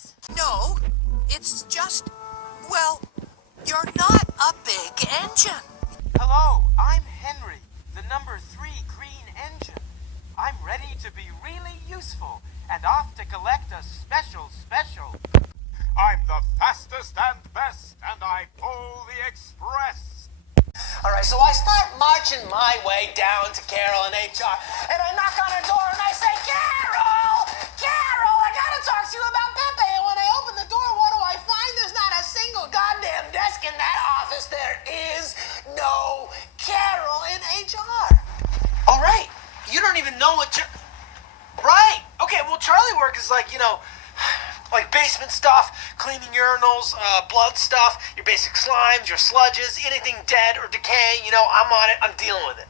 this? No, it's just, well, you're not a big engine. Hello, I'm Henry, the number 3 green engine. I'm ready to be really useful and off to collect a special. I'm the fastest and best, and I pull the express. Alright, so I start marching my way down to Carol and HR, and I knock on her door and I say, Carol! Carol, I gotta talk to you about Pepe. And when I open the door, what do I find? There's not a single goddamn desk in that office. There is no Carol in HR. Alright, you don't even know what you're... Right! Okay, well, Charlie work is like, like basement stuff, cleaning urinals, blood stuff, your basic slimes, your sludges, anything dead or decay, I'm on it, I'm dealing with it.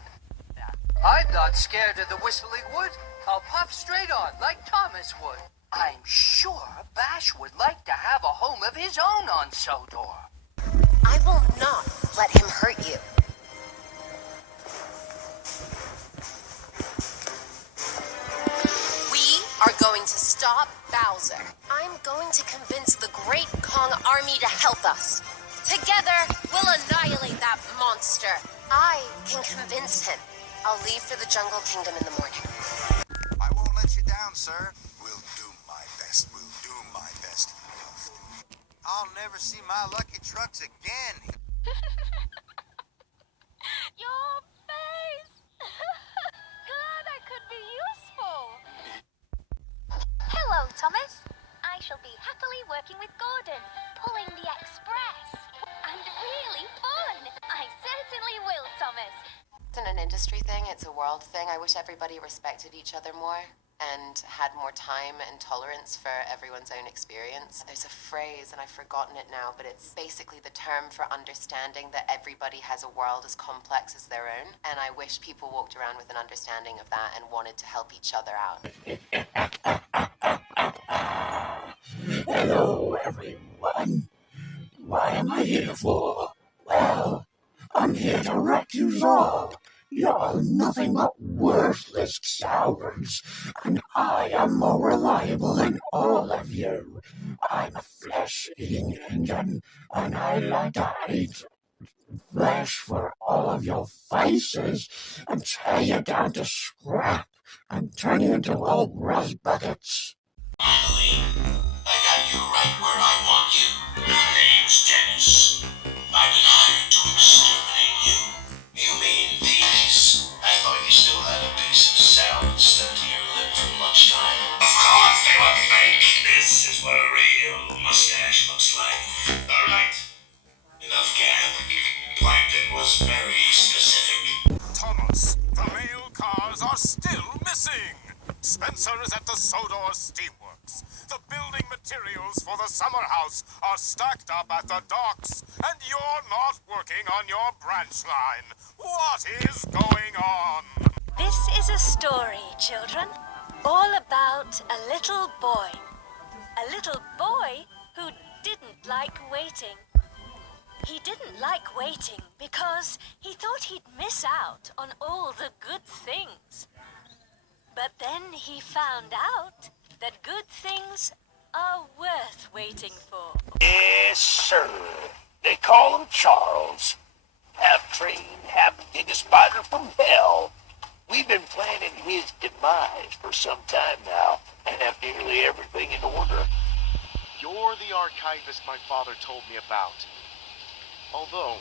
I'm not scared of the whistling wood. I'll puff straight on, like Thomas would. I'm sure Bash would like to have a home of his own on Sodor. I will not let him hurt you. We are going to stop Bowser. I'm going to convince the Great Kong Army to help us. Together, we'll annihilate that monster. I can convince him. I'll leave for the Jungle Kingdom in the morning. I won't let you down, sir. We'll do my best. I'll never see my lucky trucks again. Your face! Glad I could be useful. Hello, Thomas. I shall be happily working with Gordon, pulling the express. And really fun. I certainly will, Thomas. It's not an industry thing, it's a world thing. I wish everybody respected each other more and had more time and tolerance for everyone's own experience. There's a phrase, and I've forgotten it now, but it's basically the term for understanding that everybody has a world as complex as their own. And I wish people walked around with an understanding of that and wanted to help each other out. Hello, everyone. What am I here for? Well, I'm here to wreck you all. You're nothing but worthless cowards, and I am more reliable than all of you. I'm a flesh-eating engine, and I like to eat flesh for all of your faces and tear you down to scrap and turn you into old rust buckets. Finally, I got you right where I want you. Your name's Dennis. I've been hired to exterminate you. You mean these? I thought you still had a piece of salad stuck to your lip from lunchtime. Of course they were fake. This is what a real mustache looks like. Alright. Enough gab. Plankton was very specific. Thomas, the mail cars are still missing. Spencer is at the Sodor Steamworks. The building materials for the summer house are stacked up at the docks, and you're not working on your branch line. What is going on? This is a story, children, all about a little boy. A little boy who didn't like waiting. He didn't like waiting because he thought he'd miss out on all the good things. But then he found out that good things are worth waiting for. Yes, sir. They call him Charles. Half trained, half dig a spider from hell. We've been planning his demise for some time now and have nearly everything in order. You're the archivist my father told me about. Although,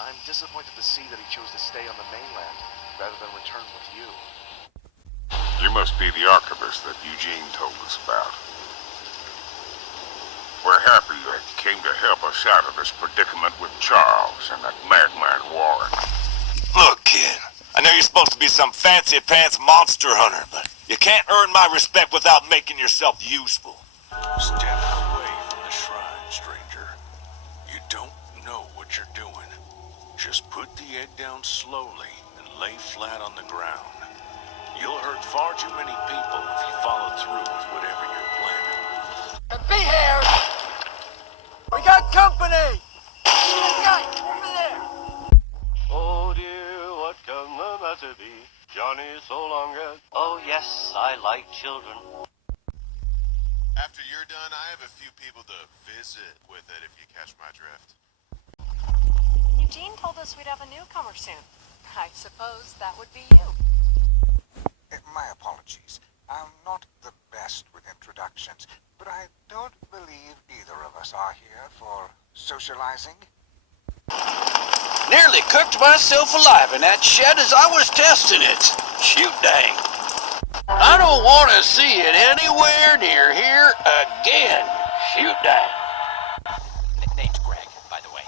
I'm disappointed to see that he chose to stay on the mainland rather than return with you. You must be the archivist that Eugene told us about. We're happy that you came to help us out of this predicament with Charles and that madman Warren. Look, kid, I know you're supposed to be some fancy-pants monster hunter, but you can't earn my respect without making yourself useful. Step away from the shrine, stranger. You don't know what you're doing. Just put the egg down slowly and lay flat on the ground. You'll hurt far too many people if you follow through with whatever you're planning. Be here! We got company! Guy, over there! Oh dear, what can the matter be? Johnny so long as... Oh yes, I like children. After you're done, I have a few people to visit with it, if you catch my drift. Eugene told us we'd have a newcomer soon. I suppose that would be you. My apologies. I'm not the best with introductions, but I don't believe either of us are here for socializing. Nearly cooked myself alive in that shed as I was testing it. Shoot dang. I don't want to see it anywhere near here again. Shoot dang. Name's Greg, by the way.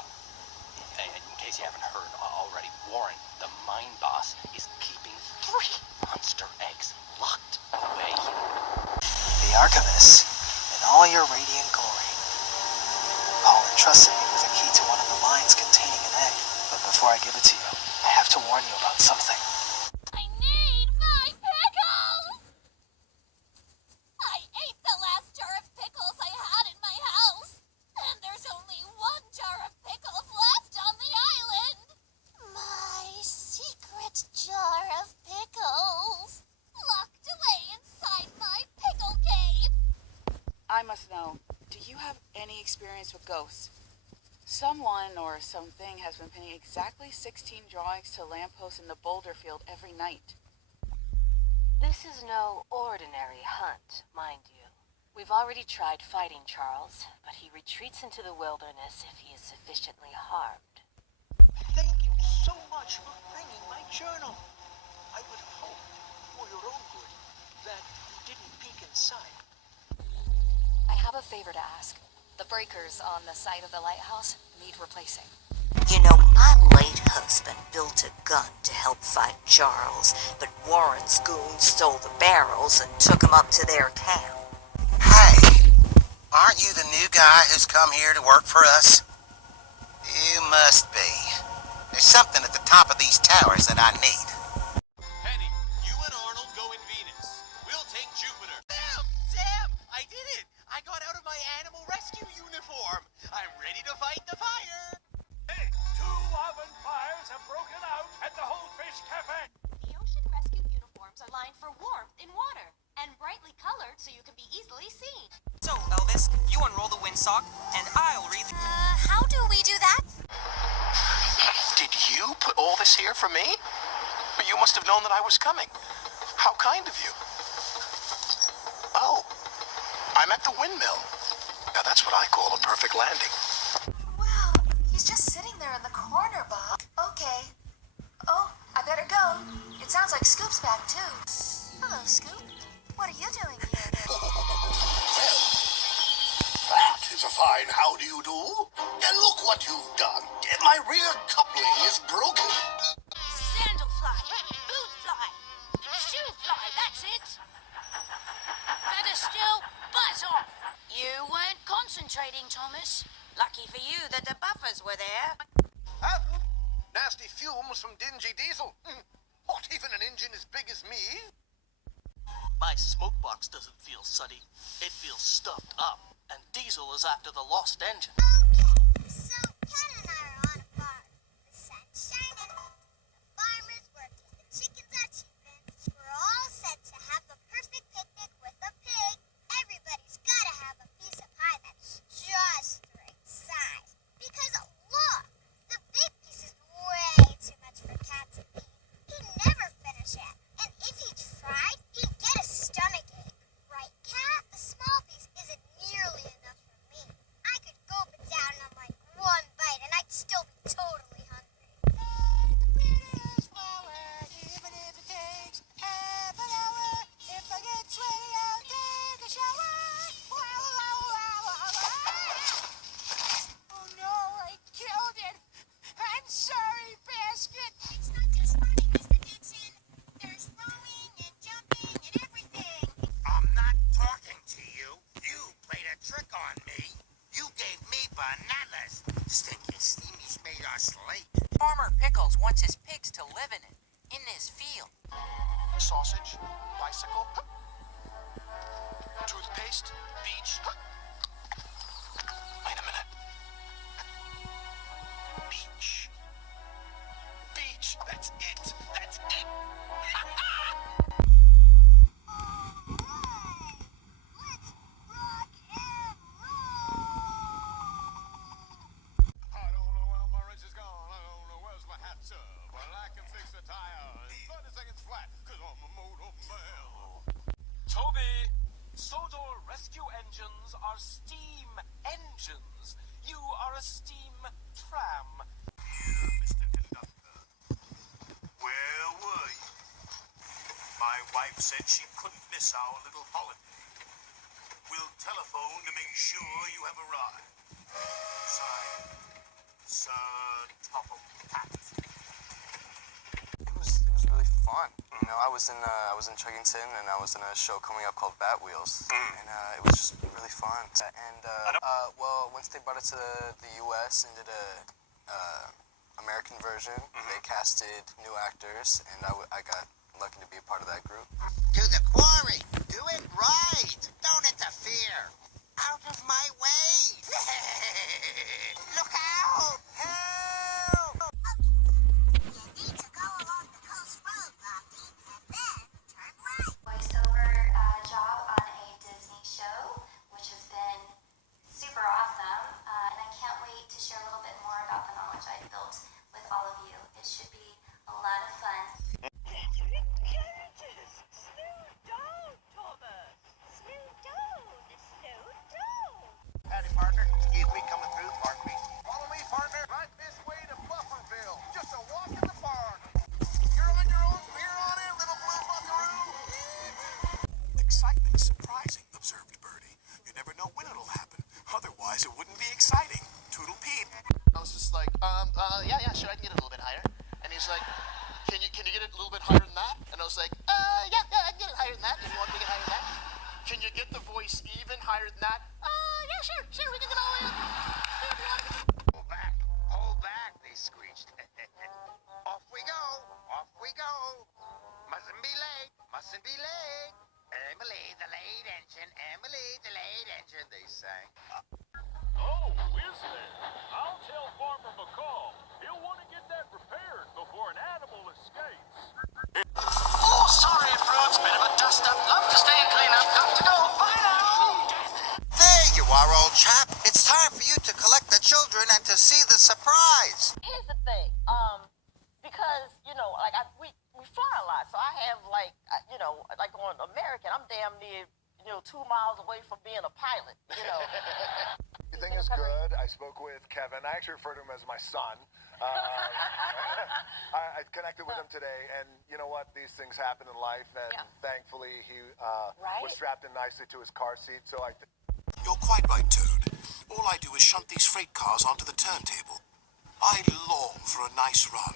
In case you haven't heard already, Warren, the mine boss, is keeping 3 monster eggs locked away. The Archivist, in all your radiant glory. Paul entrusted me with a key to one of the mines containing an egg. But before I give it to you, I have to warn you about something. I need my pickles! I ate the last jar of pickles I had in my house, and there's only 1 jar of pickles left on the island. My secret jar of pickles, locked away inside my pickle cave. I must know, do you have any experience with ghosts? Someone or something has been pinning exactly 16 drawings to lampposts in the boulder field every night. This is no ordinary hunt, mind you. We've already tried fighting Charles, but he retreats into the wilderness if he is sufficiently harmed. Thank you so much for bringing my journal. I would hope, for your own good, that you didn't peek inside. I have a favor to ask. The breakers on the side of the lighthouse need replacing. You know, my late husband built a gun to help fight Charles, but Warren's goons stole the barrels and took them up to their camp. Hey, aren't you the new guy who's come here to work for us? You must be. There's something at the top of these towers that I need. Penny, you and Arnold go in Venus. We'll take Jupiter. Sam! I did it! I got out of my animal rescue uniform. I'm ready to fight the fire. Hey, 2 oven fires have broken out at the Whole Fish Cafe. The ocean rescue uniforms are lined for warmth in water and brightly colored so you can be easily seen. So, Elvis, you unroll the windsock, and I'll read the... How do we do that? Did you put all this here for me? You must have known that I was coming. How kind of you. Oh, I'm at the windmill. Now that's what I call a perfect landing. Wow, he's just sitting there in the corner, Bob. Okay. Oh, I better go. It sounds like Scoop's back, too. Hello, Scoop. What are you doing here? That is a fine how do you do. And look what you've done. My rear coupling is broken. Sandalfly, bootfly, shoefly, that's it. Better still, buzz off. You weren't concentrating, Thomas. Lucky for you that the buffers were there. Nasty fumes from dingy diesel. What, even an engine as big as me? My smoke box doesn't feel suddy. It feels stuffed up. And diesel is after the lost engine. Okay, so Ken and I are on a farm. The sun's shining, the farmer's working, the chickens are cheeping. We're all set to have the perfect picnic with a pig. Everybody's gotta have a piece of pie that's just the right size. Because look, the big piece is way too much for Cat to eat. He'd never finish it. And if he tried, he'd get a stomachache. Right, Cat? The small piece isn't nearly enough for me. I could gulp it down on like 1 bite and I'd still be totally hungry. The prettiest flower, even if it takes half an hour. If I get sweaty, I'll take a shower. Oh no, I killed it. I'm sorry, Basket. It's not just running, Mr. Dixon. There's rowing and jumping and everything. I'm not talking to you. You played a trick on me. You gave me bananas. Stinky Steamy's made us late. Farmer Pickles wants his pigs to live in it, in this field. Sausage, bicycle, toothpaste, beach. Wait a minute. Beach. Beach, that's it. That's it. Let's rock said she couldn't miss our little holiday. We'll telephone to make sure you have arrived. Signed, Sir Topplepat. It was really fun. You know, I was in Chuggington, and I was in a show coming up called Bat Wheels, and it was just really fun. And well, once they brought it to the U.S. and did a American version, they casted new actors, and I got lucky to be a part of that group. To the quarry! Do it right! Don't interfere! Out of my way! Look out! Help! You need to go along the coast road, Lofty, and then turn right. Voiceover job on a Disney show, which has been super awesome, and I can't wait to share a little bit more about the knowledge I've built with all of you. It should be a lot of fun. Howdy, partner. Excuse me, coming through, pardon me. Follow me, partner. Right this way to Bufferville. Just a walk in the park. You're on your own from here on in, little blue buckaroo. Excitement is surprising, observed Birdie. You never know when it'll happen. Otherwise, it wouldn't be exciting. Toodle peep. I was just like, yeah, sure, I can get it a little bit higher. And he's like, can you get it a little bit higher than that? And I was like, yeah, I can get it higher than that. If you want me to get higher than that. Can you get the voice even higher than that? Yeah, sure, we can get all the way up. Hold back, they screeched. Off we go. Mustn't be late. Emily, the late engine, they sang. Oh, is there? I'll tell Farmer McCall. He'll want to get that repaired before an animal escapes. Oh, sorry, Fruits. Bit of a dust-up. Love to stay and clean up. Got to go. Bye now. There you are, old chap. It's time for you to collect the children and to see the surprise. Here's the thing, because, like, we fly a lot, so I have, like, like on American, I'm damn near, 2 miles away from being a pilot, Everything is good. I spoke with Kevin. I actually refer to him as my son. I connected with him today, and you know what? These things happen in life, and thankfully he was strapped in nicely to his car seat, so I... You're quite right, Toad. All I do is shunt these freight cars onto the turntable. I long for a nice run.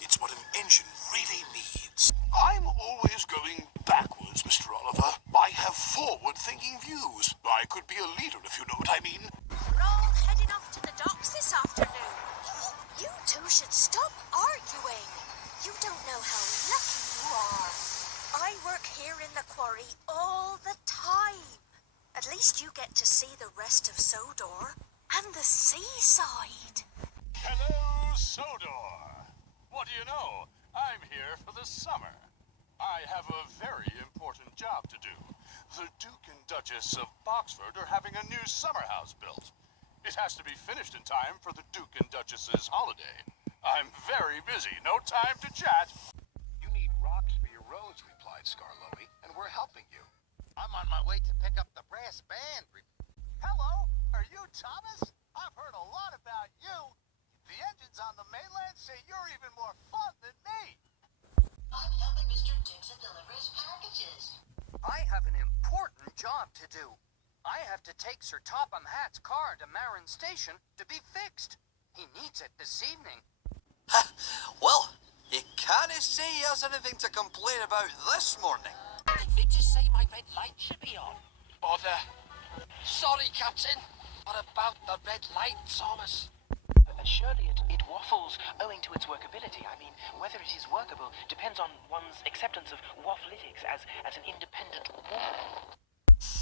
It's what an engine really needs. I'm always going backwards, Mr. Oliver. I have forward-thinking views. I could be a leader, if you know what I mean. We're all heading off to the docks this afternoon. You two should stop arguing. You don't know how lucky you are. I work here in the quarry all the time. At least you get to see the rest of Sodor and the seaside. Hello, Sodor. What do you know? I'm here for the summer. I have a very important job to do. The Duke and Duchess of Boxford are having a new summer house built. It has to be finished in time for the Duke and Duchess's holiday. I'm very busy. No time to chat. You need rocks for your roads, replied Scarlowy, and we're helping you. I'm on my way to pick up the brass band. Hello, are you Thomas? I've heard a lot about you. The engines on the mainland say you're even more fun than me. I'm helping Mr. Dixon deliver his packages. I have an important job to do. I have to take Sir Topham Hatt's car to Marin Station to be fixed. He needs it this evening. Well, you can't say he has anything to complain about this morning. Did Victor say my red light should be on? Bother. Sorry, Captain. What about the red light, Thomas? Surely it waffles owing to its workability. I mean, whether it is workable depends on one's acceptance of wafflytics as an independent law.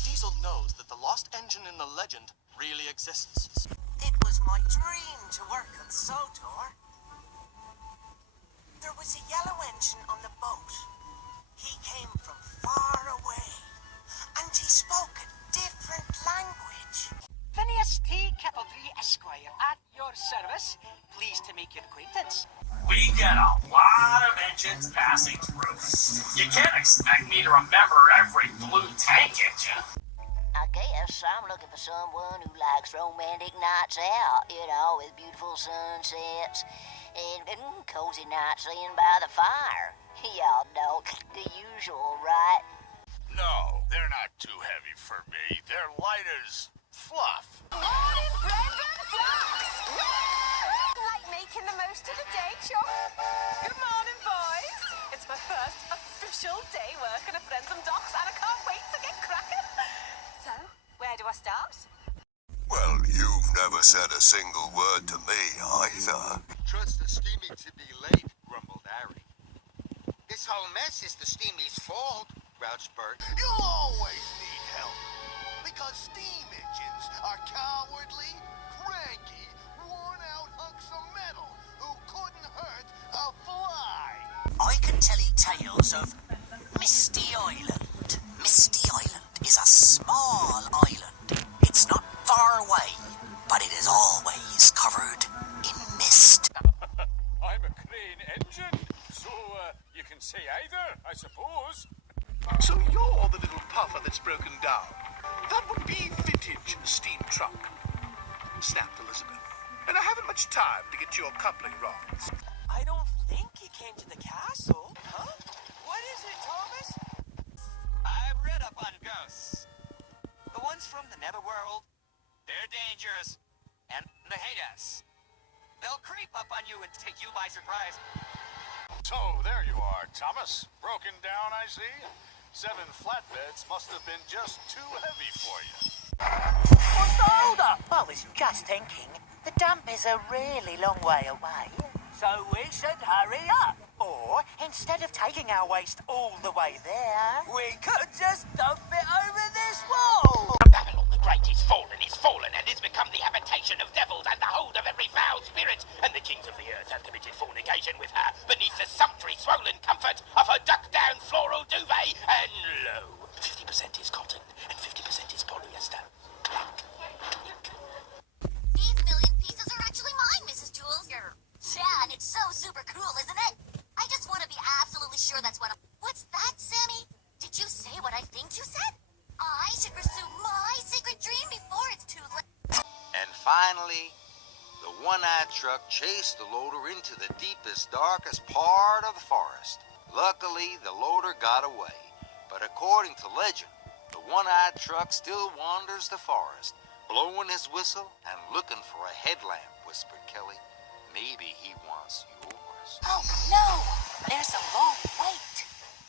Diesel knows that the lost engine in the legend really exists. It was my dream to work on Sodor. There was a yellow engine on the boat. He came from far away, and he spoke a different language. Phineas T. Kettledree, Esquire, at your service. Pleased to make your acquaintance. We get a lot of engines passing through. You can't expect me to remember every blue tank engine. I guess I'm looking for someone who likes romantic nights out, with beautiful sunsets and cozy nights in by the fire. Y'all know the usual, right? No, they're not too heavy for me. They're light as fluff. Morning, friends and ducks! Like making the most of the day, Chuck? Good morning, boys. It's my first official day working at Friends and Ducks, and I can't wait to get cracking. So, where do I start? Well, you've never said a single word to me either. Trust the Steamy to be late, grumbled Harry. This whole mess is the Steamy's fault, grouched Bert. You'll always need help, because steam engines are cowardly, cranky, worn-out hunks of metal who couldn't hurt a fly. I can tell you tales of Misty Island. Misty Island is a small island. It's not far away, but it is always covered in mist. I'm a crane engine, so you can say either, I suppose. So you're the little puffer that's broken down. That would be vintage steam trunk, snapped Elizabeth. And I haven't much time to get your coupling rods. I don't think he came to the castle, huh? What is it, Thomas? I've read up on ghosts. The ones from the netherworld, they're dangerous, and they hate us. They'll creep up on you and take you by surprise. So, there you are, Thomas. Broken down, I see. 7 flatbeds must have been just too heavy for you. What's the hold up? I was just thinking. The dump is a really long way away. So we should hurry up. Or, instead of taking our waste all the way there, we could just dump it over this wall. Babylon the Great is fallen, and is become the habitation of devils and the hold of every foul spirit. And the kings of the earth have committed fornication with her beneath the sumptuary swollen comfort of her duck-down floral duvet. And lo, 50% is cotton and 50% is polyester. These million pieces are actually mine, Mrs. Jules. Yeah, and it's so super cool, isn't it? I just want to be absolutely sure that's what What's that, Sammy? Did you say what I think you said? I should pursue my secret dream before it's too late. And finally, the one-eyed truck chased the loader into the deepest, darkest part of the forest. Luckily, the loader got away. But according to legend, the one-eyed truck still wanders the forest, blowing his whistle and looking for a headlamp, whispered Kelly. Maybe he wants yours. Oh, no! There's a long wait.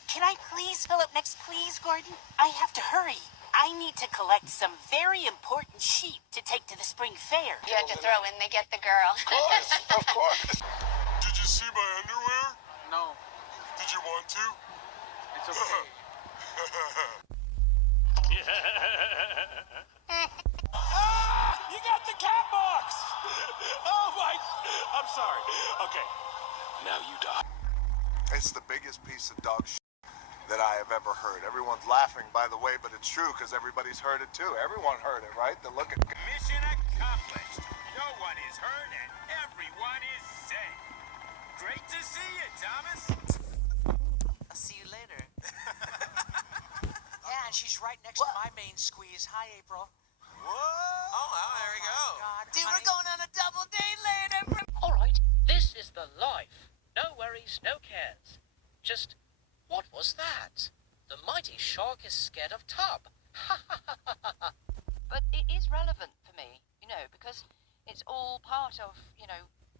Can I please fill up next, please, Gordon? I have to hurry. I need to collect some very important sheep to take to the spring fair. You had to throw in the get the girl. Of course. Did you see my underwear? No. Did you want to? It's okay. You got the cat box! Oh my... I'm sorry. Okay. Now you die. It's the biggest piece of dog shit that I have ever heard. Everyone's laughing, by the way, but it's true because everybody's heard it too. Everyone heard it, right? The look at... Mission accomplished. No one is hurt and everyone is safe. Great to see you, Thomas. I'll see you later. Yeah, and she's right next to my main squeeze. Hi, April. Whoa! Oh, well, there we go. God, dude, we're going on a double date later. All right, this is the life. No worries, no cares. Just, what was that? The mighty shark is scared of Tub. But it is relevant for me, because it's all part of,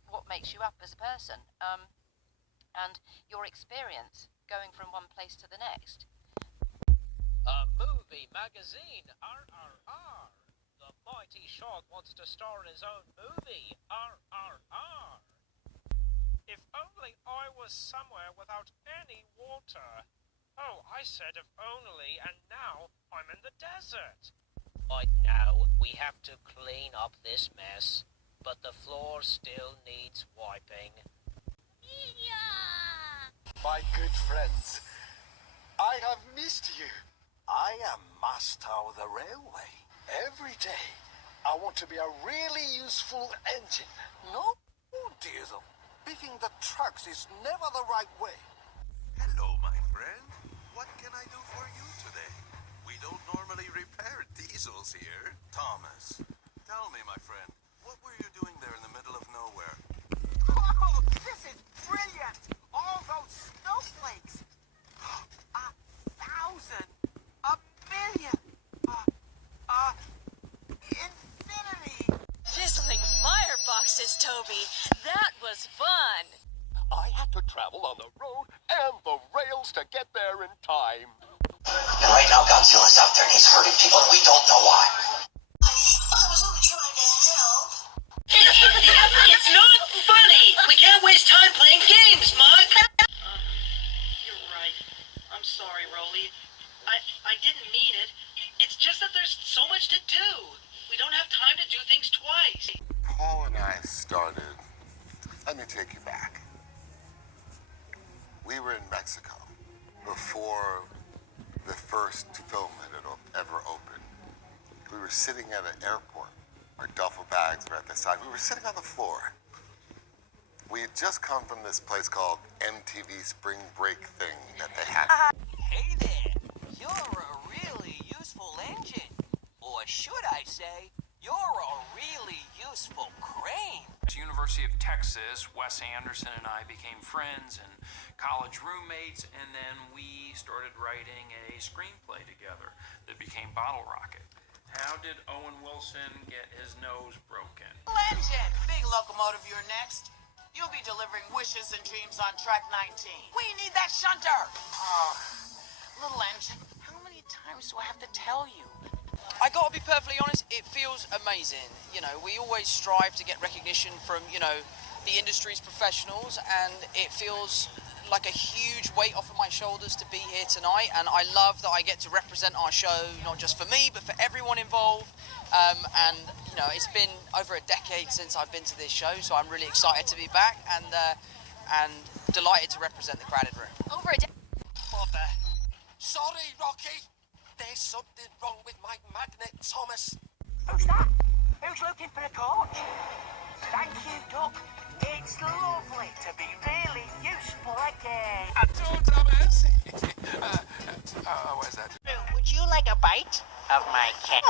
what makes you up as a person. And your experience going from one place to the next. A movie magazine, RRR. The mighty shark wants to star in his own movie, RRR. If only I was somewhere without any water. Oh, I said if only, and now I'm in the desert. I know we have to clean up this mess, but the floor still needs wiping. My good friends, I have missed you. I am master of the railway. Every day, I want to be a really useful engine. No diesel. Beefing the trucks is never the right way. Hello, my friend. What can I do for you today? We don't normally repair Diesel's here. Thomas, tell me, my friend, what were you doing there in the middle of nowhere? Oh, this is brilliant! All those snowflakes! 1,000! 1,000,000! Infinity! Chiseling fireboxes, Toby. That was fun. I had to travel on the road and the rails to get there in time. And right now Godzilla's out there and he's hurting people and we don't know why. I was only trying to help. It's not funny! We can't waste time playing games, Mark! You're right. I'm sorry, Rolly. I didn't mean it. It's just that there's so much to do. We don't have time to do things twice. Paul and I started. Let me take you back. We were in Mexico before the first film had ever opened. We were sitting at an airport. Our duffel bags were at the side. We were sitting on the floor. We had just come from this place called MTV Spring Break thing that they had. Hey there, you're a really useful engine. Or should I say, you're a really useful crane. At the University of Texas, Wes Anderson and I became friends and college roommates, and then we started writing a screenplay together that became Bottle Rocket. How did Owen Wilson get his nose broken? Engine! Big locomotive, you're next. You'll be delivering wishes and dreams on track 19. We need that shunter! Oh, little engine, how many times do I have to tell you? I gotta be perfectly honest, it feels amazing. You know, we always strive to get recognition from, the industry's professionals, and it feels like a huge weight off of my shoulders to be here tonight, and I love that I get to represent our show, not just for me, but for everyone involved. It's been over a decade since I've been to this show, so I'm really excited to be back, and delighted to represent the crowded room. Over a decade. Mother. Sorry, Rocky. There's something wrong with my magnet, Thomas. Who's that? Who's looking for a coach? Thank you, Duck. It's lovely to be really useful again. I told Thomas. Where's that? Would you like a bite of my cake?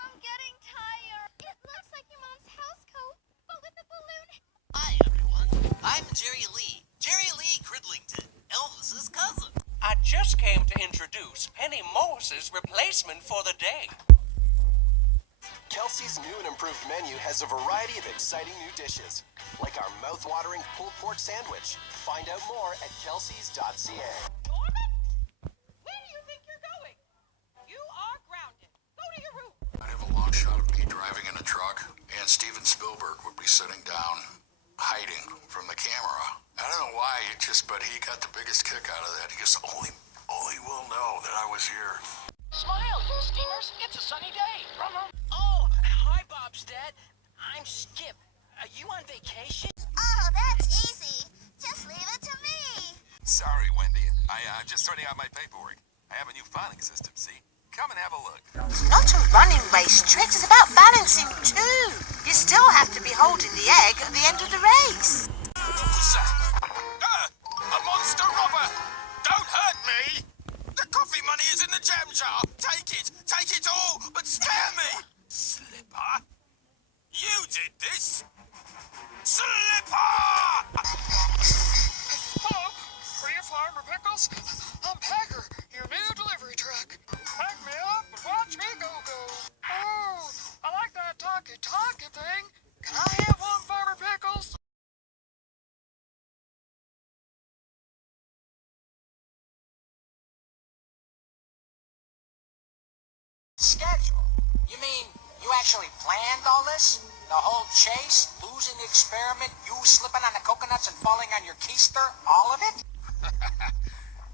I'm getting tired. It looks like your mom's house coat, but with a balloon. Hi, everyone. I'm Jerry Lee. Jerry Lee Cridlington, Elvis's cousin. I just came to introduce Penny Morse's replacement for the day. Kelsey's new and improved menu has a variety of exciting new dishes, like our mouth-watering pulled pork sandwich. Find out more at kelseys.ca. Norman? Where do you think you're going? You are grounded. Go to your room. I'd have a long shot of me driving in a truck, and Steven Spielberg would be sitting down, hiding from the camera. I don't know why, but he got the biggest kick out of that. He goes, only will know that I was here. Smile, you steamers. It's a sunny day. Oh, hi, Bob's dad. I'm Skip. Are you on vacation? Oh, that's easy. Just leave it to me. Sorry, Wendy. I'm just sorting out my paperwork. I have a new filing system, see? Come and have a look. It's not a running race, Trix. It's about balancing too. You still have to be holding the egg at the end of the race. Who's that? A monster robber! Don't hurt me! The coffee money is in the jam jar! Take it all, but spare me! Slipper? You did this? Slipper! Hello, are you Farmer Pickles? I'm Packer, your new delivery truck. Pack me up and watch me go. Oh, I like that talkie thing. Can I have one, Farmer Pickles? Schedule? You mean you actually planned all this? The whole chase, losing the experiment, you slipping on the coconuts and falling on your keister, all of it?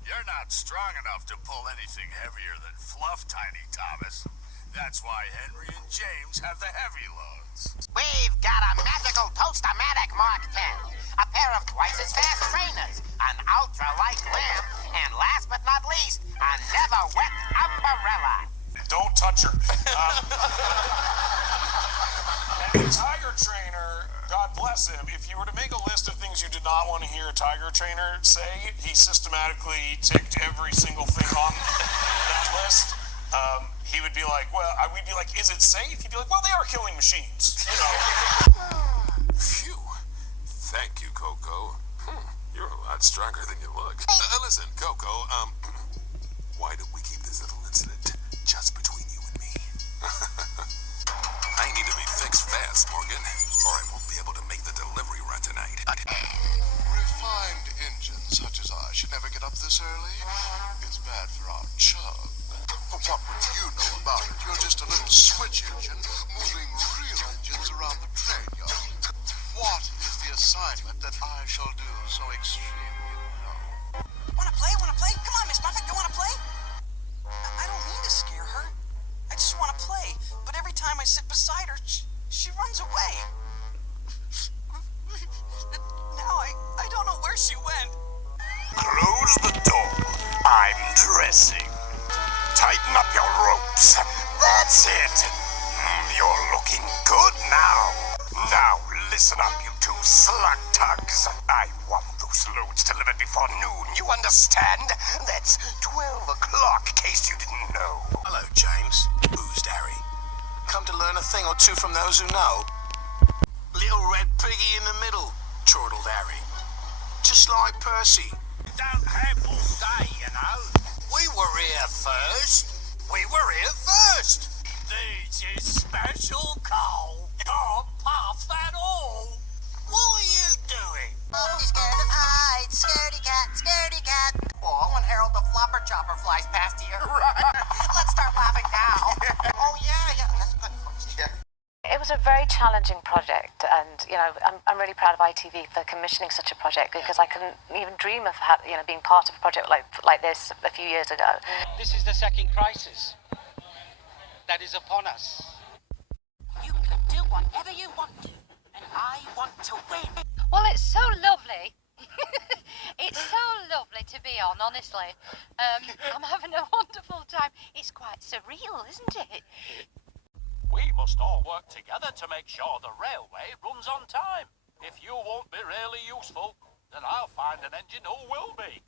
You're not strong enough to pull anything heavier than fluff, Tiny Thomas. That's why Henry and James have the heavy loads. We've got a magical Toast-O-Matic Mark 10, a pair of twice as fast trainers, an ultra-light lamp, and last but not least, a never-wet umbrella. Don't touch her. And the Tiger Trainer, God bless him, if you were to make a list of things you did not want to hear a Tiger Trainer say, he systematically ticked every single thing on that list. he would be like, well, we'd be like, is it safe? He'd be like, well, they are killing machines. You know. Phew. Thank you, Coco. You're a lot stronger than you look. Listen, Coco, why don't we keep this little incident just between you and me? I need to be fixed fast, Morgan, or I won't be able to make the delivery run tonight. Refined engines such as I should never get up this early. It's bad for our chug. What would you know about it? You're just a little switch engine moving real engines around the train yard. What is the assignment that I shall do so extremely well? Wanna play? Come on, Miss Muffet, you wanna play? I don't mean to scare her. I just wanna play, but every time I sit beside her, she runs away. Now I don't know where she went. Close the door. I'm dressing. Tighten up your ropes. That's it. You're looking good now. Now listen up, you two slug tugs. I want those loads delivered before noon. You understand? That's 12 o'clock, in case you didn't know. Hello, James. Oozed Harry. Come to learn a thing or two from those who know. Little red piggy in the middle, chortled Harry. Just like Percy. Don't have all day, you know. We were here first. This is special coal. Can't pass that all. What are you doing? Oh, he's scared of heights. Scaredy cat. Oh, when Harold the Flopper Chopper flies past you. Let's start laughing now. Oh, yeah, that's good. It was a very challenging project, and I'm really proud of ITV for commissioning such a project, because I couldn't even dream of being part of a project like this a few years ago. This is the second crisis that is upon us. You can do whatever you want to, and I want to win. Well, it's so lovely. It's so lovely to be on, honestly. I'm having a wonderful time. It's quite surreal, isn't it? We must all work together to make sure the railway runs on time. If you won't be really useful, then I'll find an engine who will be.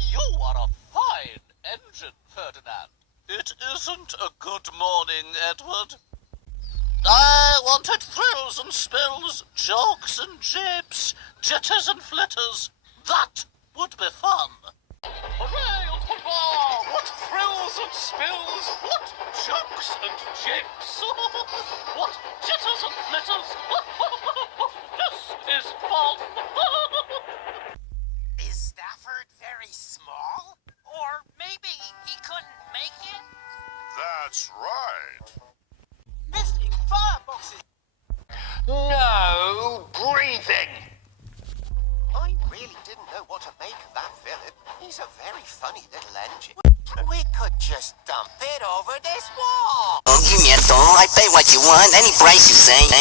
You are a fine engine, Ferdinand. It isn't a good morning, Edward. I wanted thrills and spills, jokes and jibs, jitters and flitters. That would be fun. Hooray and hurrah! What thrills and spills! What jokes and jibs! What jitters and flitters! This is fun! Is Stafford very small? Or maybe he couldn't make it? That's right. Missing fireboxes! No breathing. I really didn't know what to make of that Philip. He's a very funny little engine. We could just dump it over this wall. Oh, give me a doll. I pay what you want. Any price you say.